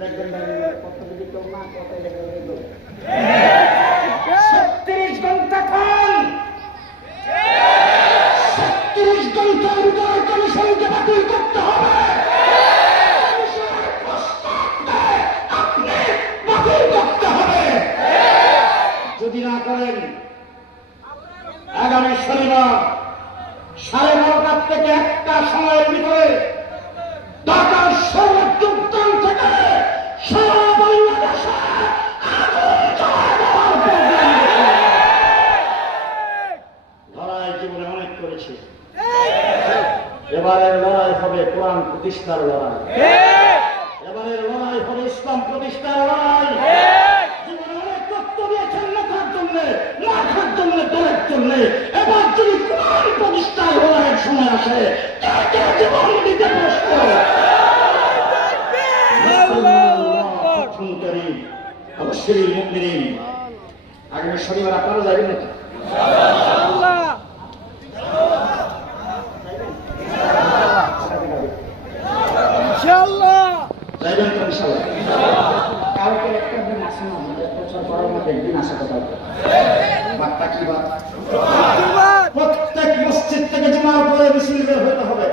দেখবেন কত যদি কেউ না কথা 36 ঘন্টা খান, 36 ঘন্টার ভিতরে কমিশনকে বাতিল করতে হবে। আপনি বাতিল করতে হবে। যদি না করেন আগামী শনিবার 9:30 থেকে 1টা সময়ের ভিতরে ঢাকার সর্বোচ্চ উত্তর থেকে সারা বাংলাদেশে লড়াই জীবনে অনেক করেছে। এবারের লড়াই হবে কোরআন প্রতিষ্ঠার লড়াই, এবারের লড়াই হবে ইসলাম প্রতিষ্ঠার লড়াই। জীবনে অনেক রক্ত দিয়েছেন লেখার জন্য, মাথার জন্য, দলের জন্য। এবার যদি কোরআন প্রতিষ্ঠার লড়াইয়ের সময় আসে, তাকে জীবন দিতে প্রস্তুত। অবশ্যই মুমিন আগামী শনিবার আপনারা যাবেন নাকি? যাইবেন তো ইনশাআল্লাহ। কালকে একটা দিন আসে না, আমাদের প্রচার করার মধ্যে একদিন আসা কথা। বার্তা কি বার্তা? প্রত্যেক মসজিদ থেকে জুমার পরে মিছিল বের হতে হবে।